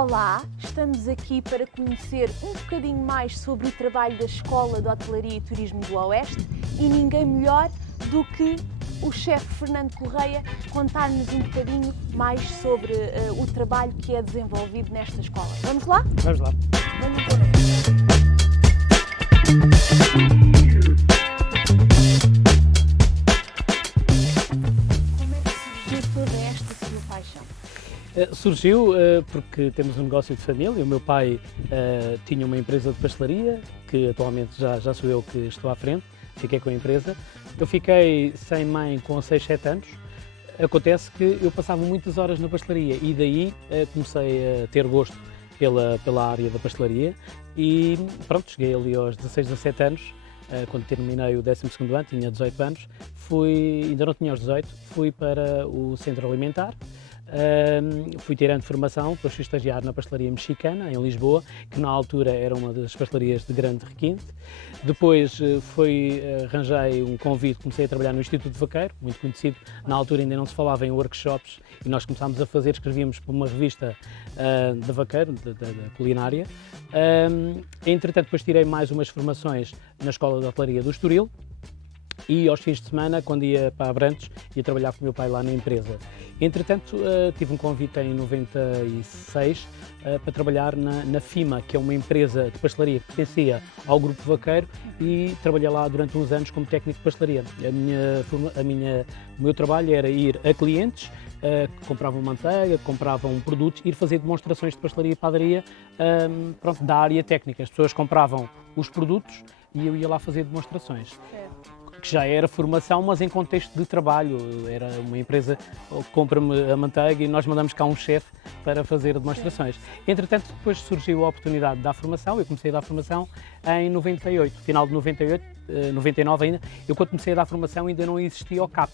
Olá, estamos aqui para conhecer um bocadinho mais sobre o trabalho da Escola de Hotelaria e Turismo do Oeste e ninguém melhor do que o chefe Fernando Correia contar-nos um bocadinho mais sobre o trabalho que é desenvolvido nesta escola. Vamos lá? Vamos lá. Vamos ver. Como é que surgiu toda esta sua paixão? Surgiu porque temos um negócio de família. O meu pai tinha uma empresa de pastelaria, que atualmente já sou eu que estou à frente, fiquei com a empresa. Eu fiquei sem mãe com 6, 7 anos. Acontece que eu passava muitas horas na pastelaria e daí comecei a ter gosto pela área da pastelaria e pronto, cheguei ali aos 16, 17 anos, quando terminei o 12º ano, tinha 18 anos, ainda não tinha os 18, fui para o centro alimentar. Fui tirando formação, depois fui estagiar na pastelaria mexicana, em Lisboa, que na altura era uma das pastelarias de grande requinte. Depois arranjei um convite, comecei a trabalhar no Instituto de Vaqueiro, muito conhecido. Na altura ainda não se falava em workshops e nós começámos a fazer, escrevíamos para uma revista de vaqueiro, da culinária. Entretanto, depois tirei mais umas formações na Escola de Hotelaria do Estoril. E aos fins de semana, quando ia para Abrantes, ia trabalhar com o meu pai lá na empresa. Entretanto, tive um convite em 96 para trabalhar na FIMA, que é uma empresa de pastelaria que pertencia ao Grupo Vaqueiro, e trabalhei lá durante uns anos como técnico de pastelaria. O meu trabalho era ir a clientes, compravam manteiga, compravam produtos, ir fazer demonstrações de pastelaria e padaria da área técnica. As pessoas compravam os produtos e eu ia lá fazer demonstrações. Que já era formação, mas em contexto de trabalho. Era uma empresa que compra-me a manteiga e nós mandamos cá um chefe para fazer demonstrações. Entretanto, depois surgiu a oportunidade de dar formação. Eu comecei a dar formação em 98, final de 98, 99 ainda. Eu quando comecei a dar formação ainda não existia o CAP.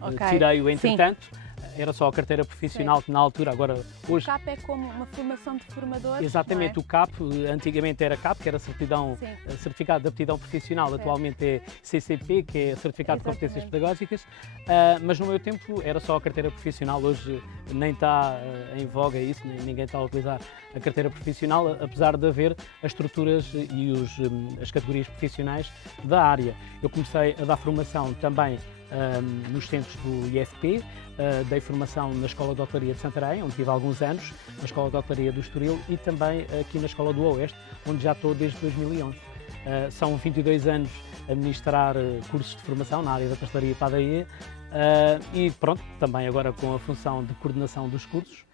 Okay. Tirei-o entretanto. Sim. Era só a carteira profissional, que na altura, agora hoje... O CAP é como uma formação de formador? Exatamente, não é? O CAP, antigamente era CAP, que era Certificado de Aptidão Profissional, atualmente é CCP, que é Certificado de Competências Pedagógicas, mas no meu tempo era só a carteira profissional, hoje nem está em voga isso, ninguém está a utilizar a carteira profissional, apesar de haver as estruturas e as categorias profissionais da área. Eu comecei a dar formação também nos centros do IFP, dei formação na Escola de Hotelaria de Santarém, onde tive alguns anos, na Escola de Hotelaria do Estoril e também aqui na Escola do Oeste, onde já estou desde 2011. São 22 anos a ministrar cursos de formação na área da pastelaria e padaria e pronto, também agora com a função de coordenação dos cursos.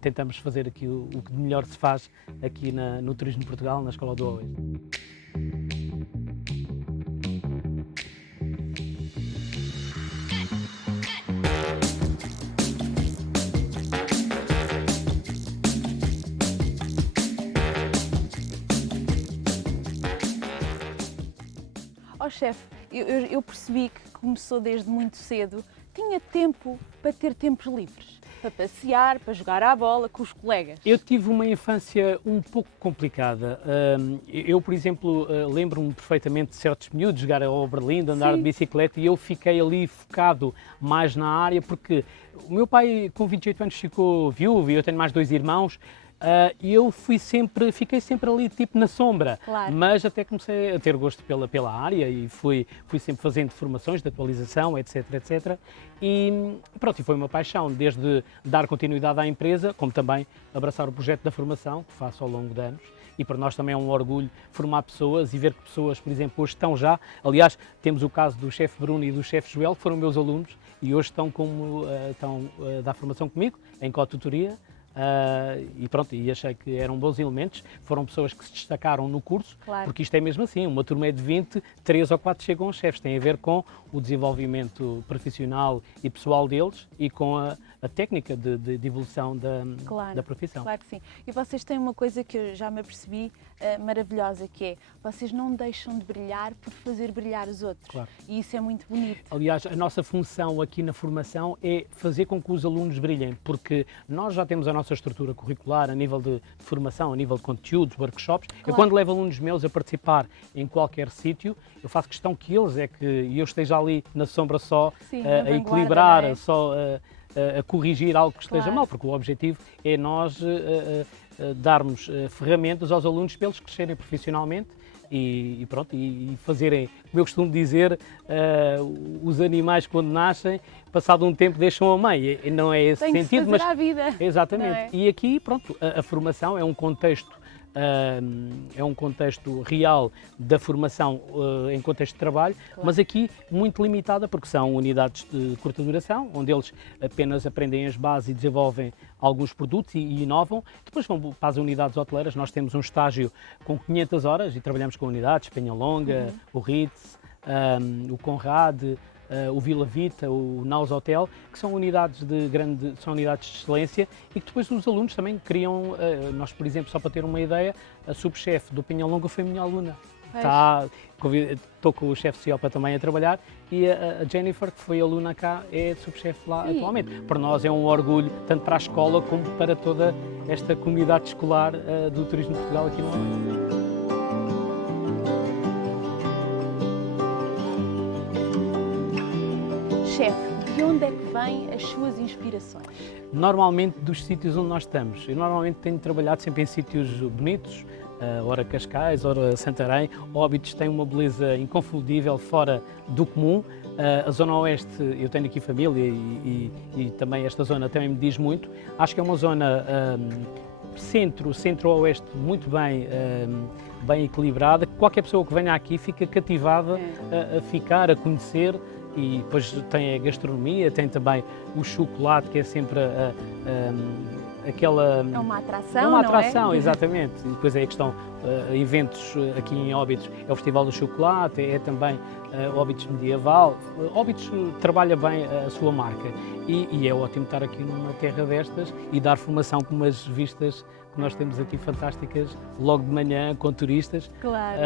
Tentamos fazer aqui o que de melhor se faz aqui no Turismo de Portugal, na Escola do Oeste. Oh, chefe, eu percebi que começou desde muito cedo. Tinha tempo para ter tempos livres, para passear, para jogar à bola com os colegas? Eu tive uma infância um pouco complicada. Eu, por exemplo, lembro-me perfeitamente de certos miúdos jogar ao Berlim, de andar de bicicleta, e eu fiquei ali focado mais na área, porque o meu pai com 28 anos ficou viúvo e eu tenho mais 2 irmãos. E eu fiquei sempre ali tipo na sombra, claro. Mas até comecei a ter gosto pela área e fui sempre fazendo formações de atualização, etc, etc. E pronto, e foi uma paixão, desde dar continuidade à empresa, como também abraçar o projeto da formação, que faço ao longo de anos. E para nós também é um orgulho formar pessoas e ver que pessoas, por exemplo, hoje estão já, aliás, temos o caso do chefe Bruno e do chefe Joel, que foram meus alunos e hoje estão a dar formação comigo, em cotutoria. E pronto, e achei que eram bons elementos, foram pessoas que se destacaram no curso, claro. Porque isto é mesmo assim, uma turma é de 20, 3 ou 4 chegam aos chefes, tem a ver com o desenvolvimento profissional e pessoal deles e com a técnica de evolução da profissão. Claro que sim. E vocês têm uma coisa que eu já me apercebi maravilhosa, que é, vocês não deixam de brilhar por fazer brilhar os outros. Claro. E isso é muito bonito. Aliás, a nossa função aqui na formação é fazer com que os alunos brilhem, porque nós já temos a nossa estrutura curricular a nível de formação, a nível de conteúdos, workshops. Claro. Eu quando levo alunos meus a participar em qualquer sítio, eu faço questão que eu esteja ali na sombra só, a equilibrar, é? só a corrigir algo que esteja Claro. mal, porque o objetivo é nós darmos ferramentas aos alunos para eles crescerem profissionalmente e pronto, e fazerem, como eu costumo dizer, os animais quando nascem, passado um tempo deixam a mãe, e não é esse Tem que se sentido, fazer mas à vida. exatamente. Não é? E aqui, pronto, a formação é um contexto real da formação em contexto de trabalho, Claro. mas aqui muito limitada porque são unidades de curta duração, onde eles apenas aprendem as bases e desenvolvem alguns produtos e inovam. Depois vão para as unidades hoteleiras, nós temos um estágio com 500 horas e trabalhamos com unidades, Penhalonga, o Ritz, o Conrad, o Vila Vita, o Naus Hotel, que são unidades são unidades de excelência e que depois os alunos também criam. Nós, por exemplo, só para ter uma ideia, a subchefe do Penhalonga foi minha aluna. Estou com o chefe Ciopa também a trabalhar e a Jennifer, que foi aluna cá, é subchefe lá atualmente. Para nós é um orgulho, tanto para a escola como para toda esta comunidade escolar do Turismo de Portugal aqui no Oeste. Chefe, de onde é que vêm as suas inspirações? Normalmente dos sítios onde nós estamos. Eu normalmente tenho trabalhado sempre em sítios bonitos, ora Cascais, ora Santarém. Óbidos tem uma beleza inconfundível, fora do comum. A Zona Oeste, eu tenho aqui família e também esta zona também me diz muito. Acho que é uma zona centro-oeste muito bem equilibrada. Qualquer pessoa que venha aqui fica cativada a ficar, a conhecer. E depois tem a gastronomia, tem também o chocolate, que é sempre aquela... É uma atração, É uma não é? atração, exatamente. E depois é a questão, eventos aqui em Óbidos, é o Festival do Chocolate, é também Óbidos Medieval. Óbidos trabalha bem a sua marca e é ótimo estar aqui numa terra destas e dar formação com umas vistas que nós temos aqui fantásticas, logo de manhã, com turistas. Claro.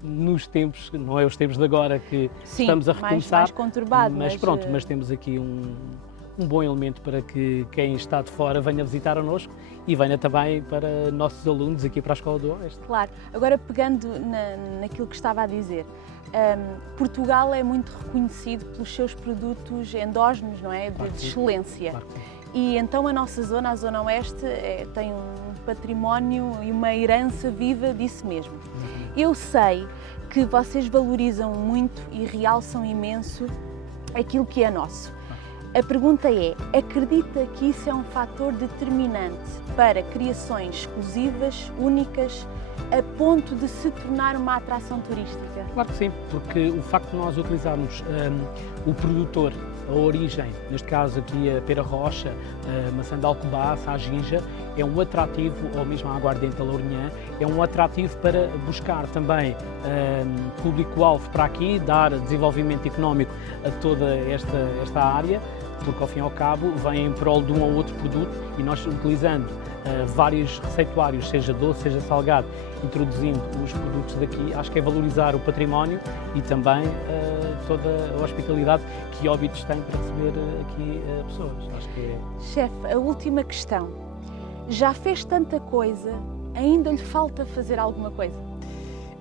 Nos tempos, não é os tempos de agora que Sim, estamos a recomeçar, mais conturbado, mas pronto, mas temos aqui um bom elemento para que quem está de fora venha visitar connosco e venha também para nossos alunos aqui para a Escola do Oeste. Claro. Agora, pegando naquilo que estava a dizer, Portugal é muito reconhecido pelos seus produtos endógenos, não é? De excelência. Claro que sim. E então a nossa zona, a Zona Oeste, tem um património e uma herança viva disso mesmo. Eu sei que vocês valorizam muito e realçam imenso aquilo que é nosso. A pergunta é, acredita que isso é um fator determinante para criações exclusivas, únicas, a ponto de se tornar uma atração turística? Claro que sim, porque o facto de nós utilizarmos o produtor, a origem, neste caso aqui a pera rocha, a maçã de Alcobaça, a ginja, é um atrativo, ou mesmo a aguardente da Lourinhã, é um atrativo para buscar também público-alvo para aqui, dar desenvolvimento económico a toda esta área, porque ao fim e ao cabo vem em prol de um ou outro produto e nós utilizando vários receituários, seja doce, seja salgado, introduzindo os produtos daqui, acho que é valorizar o património e também toda a hospitalidade que Óbidos tem para receber aqui pessoas. Acho que é... Chefe, a última questão. Já fez tanta coisa, ainda lhe falta fazer alguma coisa?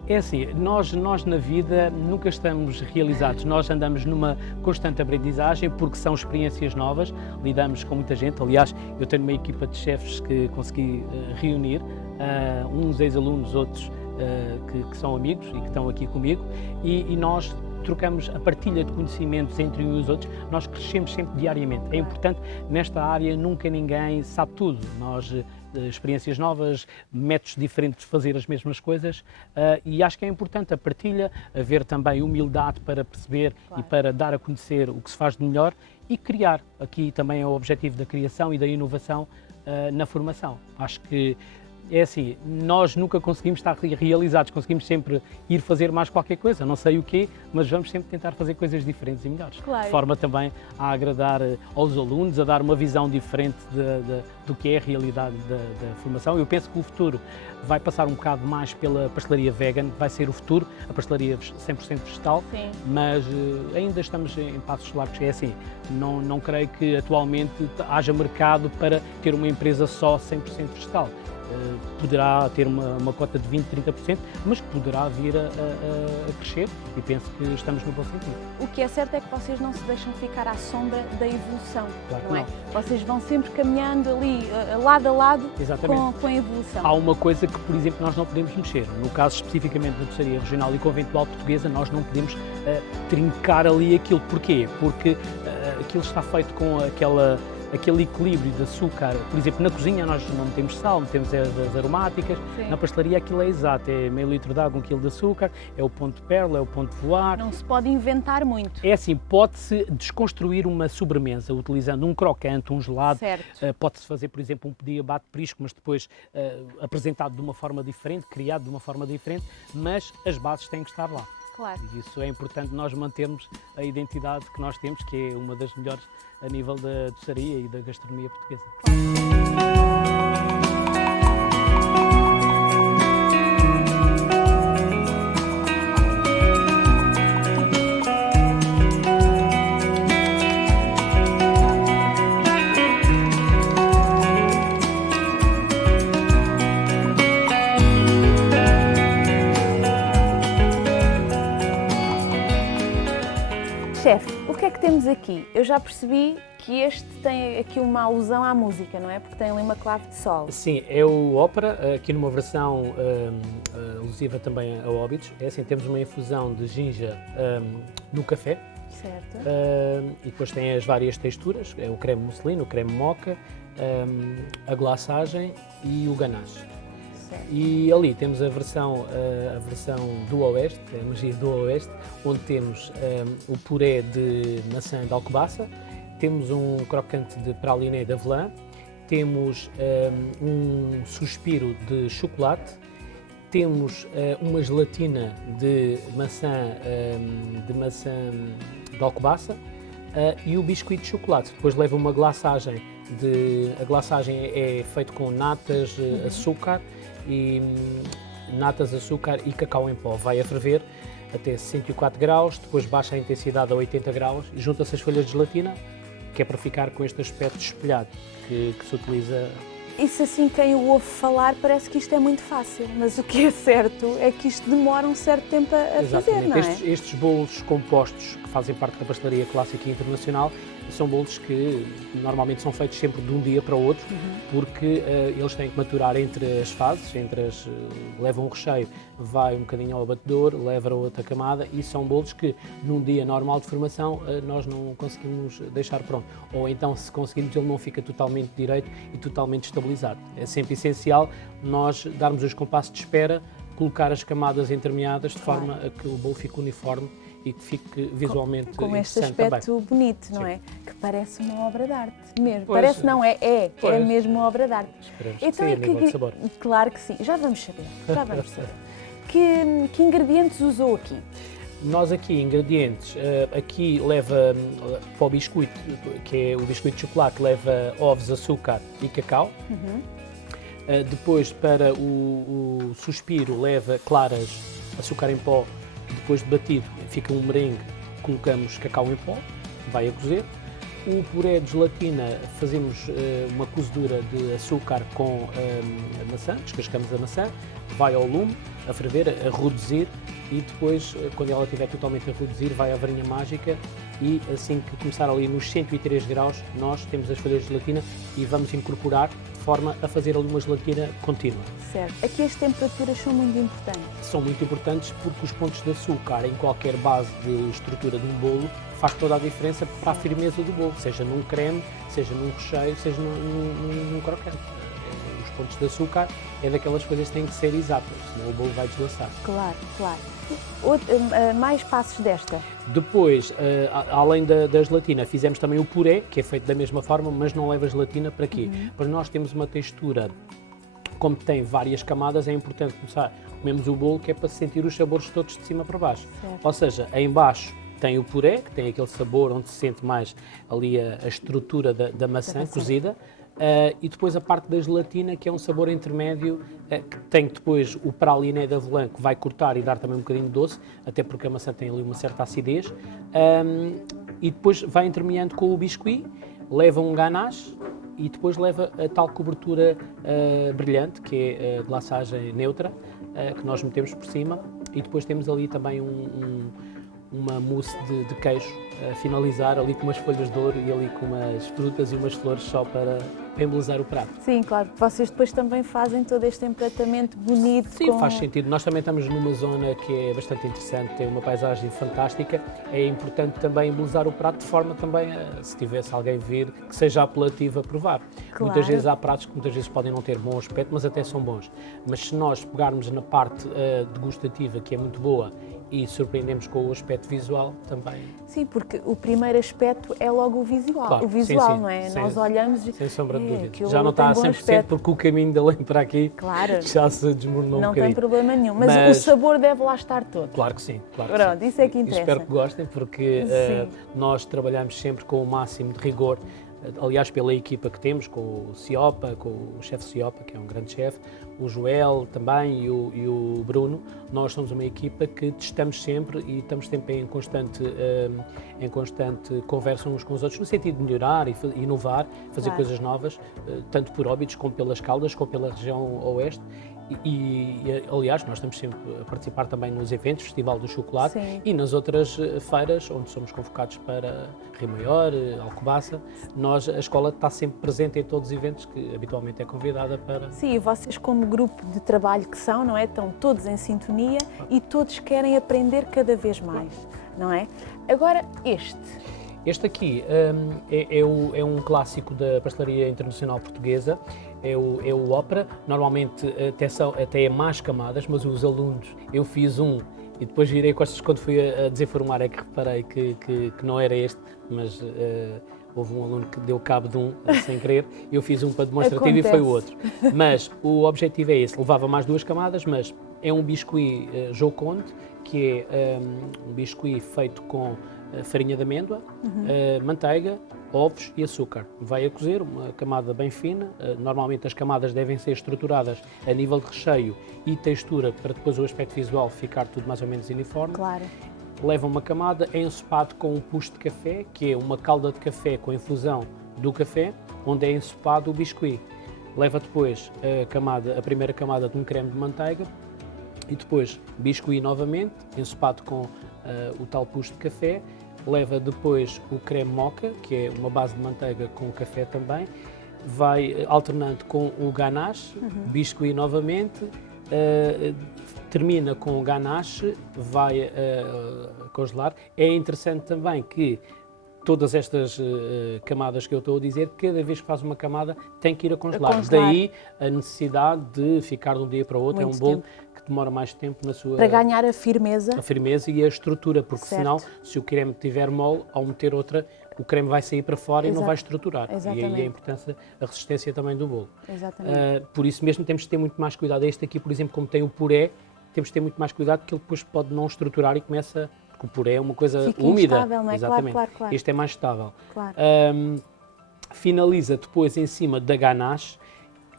É assim, nós na vida nunca estamos realizados, nós andamos numa constante aprendizagem porque são experiências novas, lidamos com muita gente, aliás, eu tenho uma equipa de chefes que consegui reunir, uns ex-alunos, outros que são amigos e que estão aqui comigo e nós trocamos a partilha de conhecimentos entre uns e os outros, nós crescemos sempre diariamente. É importante, nesta área nunca ninguém sabe tudo, nós experiências novas, métodos diferentes de fazer as mesmas coisas e acho que é importante a partilha, haver também humildade para perceber e para dar a conhecer o que se faz de melhor e criar. Aqui também é o objetivo da criação e da inovação na formação. Acho que é assim, nós nunca conseguimos estar realizados, conseguimos sempre ir fazer mais qualquer coisa, não sei o quê, mas vamos sempre tentar fazer coisas diferentes e melhores. Claro. De forma também a agradar aos alunos, a dar uma visão diferente do que é a realidade da formação. Eu penso que o futuro vai passar um bocado mais pela pastelaria vegan, vai ser o futuro, a pastelaria 100% vegetal, Sim. mas ainda estamos em passos largos. É assim, não creio que atualmente haja mercado para ter uma empresa só 100% vegetal. poderá ter uma cota de 20, 30%, mas que poderá vir a crescer e penso que estamos no bom sentido. O que é certo é que vocês não se deixam ficar à sombra da evolução, Claro que não é? não. Vocês vão sempre caminhando ali, lado a lado, Exatamente. com a evolução. Há uma coisa que, por exemplo, nós não podemos mexer. No caso especificamente da doçaria regional e conventual portuguesa, nós não podemos trincar ali aquilo. Porquê? Porque aquilo está feito com aquele equilíbrio de açúcar. Por exemplo, na cozinha nós não metemos sal, metemos as aromáticas. Sim. Na pastelaria aquilo é exato, é meio litro de água, 1 quilo de açúcar, é o ponto de pérola, é o ponto de voar. Não se pode inventar muito. É assim, pode-se desconstruir uma sobremesa utilizando um crocante, um gelado. Certo. Pode-se fazer, por exemplo, um pedi abate prisco, mas depois apresentado de uma forma diferente, criado de uma forma diferente, mas as bases têm que estar lá. Claro. E isso é importante nós mantermos a identidade que nós temos, que é uma das melhores a nível da doçaria e da gastronomia portuguesa. Chefe, o que é que temos aqui? Eu já percebi que este tem aqui uma alusão à música, não é? Porque tem ali uma clave de sol. Sim, é o ópera, aqui numa versão alusiva também a óbidos. É assim, temos uma infusão de ginja no café. Certo. E depois tem as várias texturas, é o creme mousseline, o creme moca, a glaçagem e o ganache. Certo. E ali temos a versão do Oeste, a magia do Oeste, onde temos o puré de maçã de alcobaça, temos um crocante de praliné de avelã, temos um suspiro de chocolate, temos uma gelatina de maçã de alcobaça e o biscoito de chocolate. Depois leva uma glaçagem, a glaçagem é feita com natas, açúcar e cacau em pó. Vai a ferver até 104 graus, depois baixa a intensidade a 80 graus e junta-se as folhas de gelatina, que é para ficar com este aspecto espelhado que se utiliza. Isso assim, quem o ouve falar parece que isto é muito fácil, mas o que é certo é que isto demora um certo tempo a fazer, não é? Estes bolos compostos que fazem parte da pastelaria clássica e internacional são bolos que normalmente são feitos sempre de um dia para o outro, porque eles têm que maturar entre as fases, levam um recheio, vai um bocadinho ao batedor, leva a outra camada e são bolos que num dia normal de formação nós não conseguimos deixar pronto. Ou então, se conseguirmos, ele não fica totalmente direito e totalmente estabilizado. É sempre essencial nós darmos os compassos de espera, colocar as camadas entremeadas de forma a que o bolo fique uniforme e que fique visualmente com este interessante aspecto também. bonito, não Sim. é? Que parece uma obra de arte mesmo. Pois, Parece não, é pois. mesmo uma obra de arte. Esperemos que sim, a nível de sabor. Claro que sim, já vamos saber. Que ingredientes usou aqui? Nós aqui, ingredientes, aqui leva para o biscoito, que é o biscoito de chocolate, leva ovos, açúcar e cacau. Depois, para o suspiro, leva claras, açúcar em pó. Depois de batido, fica um merengue, colocamos cacau em pó, vai a cozer. O puré de gelatina, fazemos uma cozedura de açúcar com a maçã, descascamos a maçã, vai ao lume, a ferver, a reduzir e depois, quando ela estiver totalmente a reduzir, vai à varinha mágica e assim que começar ali nos 103 graus, nós temos as folhas de gelatina e vamos incorporar de forma a fazer ali uma gelatina contínua. Certo. Aqui as temperaturas são muito importantes. São muito importantes porque os pontos de açúcar em qualquer base de estrutura de um bolo faz toda a diferença para a firmeza do bolo, seja num creme, seja num recheio, seja num crocante. Os pontos de açúcar é daquelas coisas que têm que ser exatas, senão o bolo vai deslaçar. Claro, claro. Mais passos desta? Depois, além da gelatina, fizemos também o puré, que é feito da mesma forma, mas não leva gelatina para quê? Para nós temos uma textura, como tem várias camadas, é importante começar, comemos o bolo, que é para sentir os sabores todos de cima para baixo. Certo. Ou seja, em baixo tem o puré, que tem aquele sabor onde se sente mais ali a estrutura da maçã cozida, e depois a parte da gelatina, que é um sabor intermédio, que tem depois o praliné de avelã, que vai cortar e dar também um bocadinho de doce, até porque a maçã tem ali uma certa acidez, e depois vai intermeando com o biscuit, leva um ganache e depois leva a tal cobertura brilhante, que é a glaçagem neutra, que nós metemos por cima, e depois temos ali também uma mousse de queijo a finalizar, ali com umas folhas de ouro e ali com umas frutas e umas flores só para embelezar o prato. Sim, claro. Vocês depois também fazem todo este empratamento bonito. Sim, faz sentido. Nós também estamos numa zona que é bastante interessante, tem uma paisagem fantástica. É importante também embelezar o prato de forma também, se tivesse alguém vir, que seja apelativo a provar. Claro. Muitas vezes há pratos que muitas vezes podem não ter bom aspecto, mas até são bons. Mas se nós pegarmos na parte degustativa, que é muito boa, e surpreendemos com o aspecto visual também. Sim, porque o primeiro aspecto é logo o visual, Claro, sim, sim, não é? Sim, nós olhamos e... sem sombra de dúvida. Já não está a 100% aspecto. porque o caminho da lenha para aqui claro. já se desmoronou um bocadinho. Não tem problema nenhum, mas o sabor deve lá estar todo. Claro que sim. Claro Pronto, que sim. isso é que interessa. E espero que gostem, porque nós trabalhamos sempre com o máximo de rigor. Aliás, pela equipa que temos, com o Ciopa, com o chefe Ciopa, que é um grande chefe, o Joel também e o Bruno, nós somos uma equipa que testamos sempre e estamos sempre em constante conversa uns com os outros, no sentido de melhorar e inovar, fazer coisas novas, tanto por Óbidos como pelas Caldas, como pela região oeste. Aliás, nós estamos sempre a participar também nos eventos, Festival do Chocolate. Sim. E nas outras feiras, onde somos convocados para Rio Maior, Alcobaça, a escola está sempre presente em todos os eventos que habitualmente é convidada para... Sim, e vocês como grupo de trabalho que são, não é? Estão todos em sintonia e todos querem aprender cada vez mais, não é? Agora, Este aqui é um clássico da pastelaria internacional portuguesa, é o Ópera. Normalmente até é mais camadas, mas os alunos, eu fiz um e depois virei costas quando fui a desenformar, é que reparei que não era este, mas houve um aluno que deu cabo de um sem querer, eu fiz um para demonstrativo e foi o outro. Mas o objetivo é esse, levava mais 2 camadas, mas é um biscuit Joconde, que é um biscuit feito com farinha de amêndoa, manteiga, ovos e açúcar. Vai a cozer, uma camada bem fina. Normalmente as camadas devem ser estruturadas a nível de recheio e textura para depois o aspecto visual ficar tudo mais ou menos uniforme. claro, Leva uma camada, é ensopado com um puxo de café, que é uma calda de café com infusão do café, onde é ensopado o biscuit. Leva depois a primeira camada de um creme de manteiga e depois biscuit novamente, ensopado com o tal puxo de café. Leva depois o creme mocha, que é uma base de manteiga com café também. Vai alternando com o ganache, biscuit novamente. Termina com o ganache, vai congelar. É interessante também que todas estas camadas que eu estou a dizer, cada vez que faz uma camada tem que ir a congelar. Daí a necessidade de ficar de um dia para o outro. Muito é um bolo que demora mais tempo na sua... para ganhar a firmeza. A firmeza e a estrutura, porque Certo. senão, se o creme tiver mole, ao meter outra, o creme vai sair para fora e não vai estruturar. Exatamente. E aí a importância, a resistência também do bolo. Exatamente. Por isso mesmo temos de ter muito mais cuidado. Este aqui, por exemplo, como tem o puré, temos de ter muito mais cuidado, porque ele depois pode não estruturar e começa... Porque o puré é uma coisa Fica úmida. instável, não é? Exatamente. Claro. Este é mais estável. Claro. Finaliza depois em cima da ganache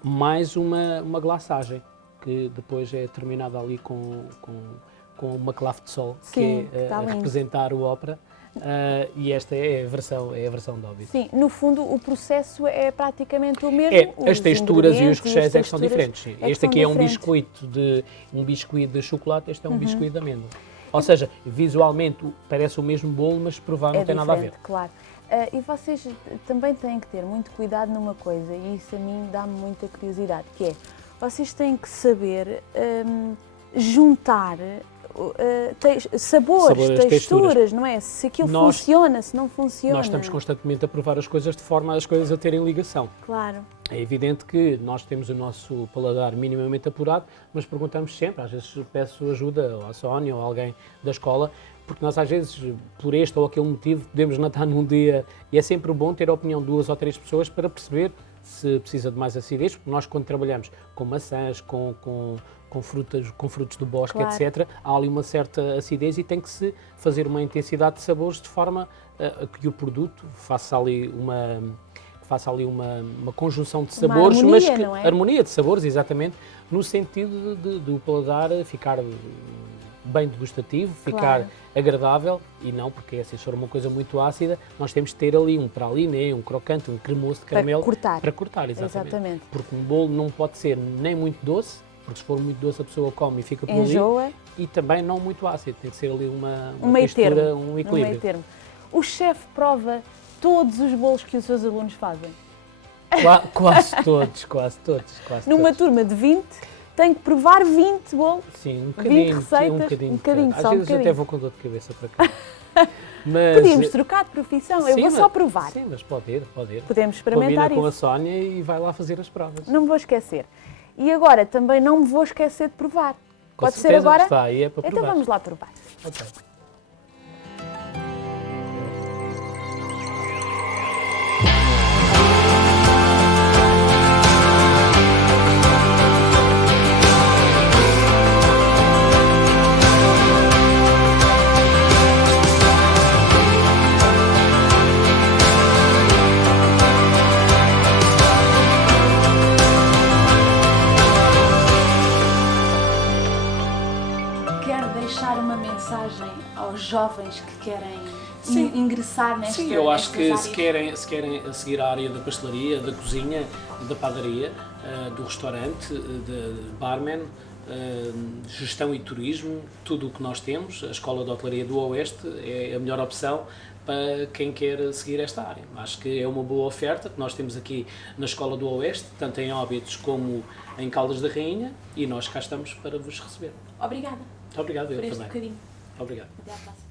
mais uma glaçagem, que depois é terminada ali com uma clave de sol, Sim, que é está a lindo. representar o ópera. E esta é a versão de Óbidos. Sim, no fundo o processo é praticamente o mesmo. As texturas e os recheios é que são texturas diferentes. Sim. é que Este são aqui é diferentes. um biscuit de chocolate, este é um biscuit de amêndoa. Ou seja, visualmente parece o mesmo bolo, mas provar não tem nada a ver. Claro. E vocês também têm que ter muito cuidado numa coisa, e isso a mim dá-me muita curiosidade, que é, vocês têm que saber juntar sabores, texturas, não é? Se aquilo funciona, se não funciona. Nós estamos constantemente a provar as coisas de forma a as coisas a terem ligação. Claro. É evidente que nós temos o nosso paladar minimamente apurado, mas perguntamos sempre, às vezes peço ajuda à Sónia ou a alguém da escola, porque nós às vezes, por este ou aquele motivo, podemos não estar num dia, e é sempre bom ter a opinião de 2 ou 3 pessoas para perceber se precisa de mais acidez, porque nós quando trabalhamos com maçãs, com frutos do bosque, claro. etc., há ali uma certa acidez e tem que se fazer uma intensidade de sabores de forma a que o produto faça ali uma conjunção de sabores, harmonia, mas que, não é? harmonia de sabores, exatamente, no sentido do paladar ficar bem degustativo, ficar agradável e não, porque assim, se for uma coisa muito ácida, nós temos de ter ali um praliné, um crocante, um cremoso de caramelo para cortar, exatamente. Porque um bolo não pode ser nem muito doce, porque se for muito doce a pessoa come e fica por enjoa. Ali, e também não muito ácido, tem que ser ali uma meio textura, termo, um equilíbrio. meio termo. O chefe prova todos os bolos que os seus alunos fazem? Quase todos. Numa turma de 20, tem que provar 20 bolos? Sim, um bocadinho, 20 receitas, um bocadinho. Às vezes até vou com dor de cabeça para cá. Mas, podíamos trocar de profissão, eu vou só provar. Sim, mas pode ir. Podemos experimentar isso. Com a Sónia e vai lá fazer as provas. Não me vou esquecer. E agora também não me vou esquecer de provar. Pode ser agora? Está aí, é para provar. Então vamos lá provar. Ok. Deixar uma mensagem aos jovens que querem ingressar nesta Sim, eu acho que áreas. se querem seguir a área da pastelaria, da cozinha, da padaria, do restaurante, de barman, gestão e turismo, tudo o que nós temos, a Escola de Hotelaria do Oeste é a melhor opção para quem quer seguir esta área. Acho que é uma boa oferta que nós temos aqui na Escola do Oeste, tanto em Óbidos como em Caldas da Rainha, e nós cá estamos para vos receber. Obrigada. Muito obrigado, eu por este também. bocadinho. Obrigado. Até à próxima.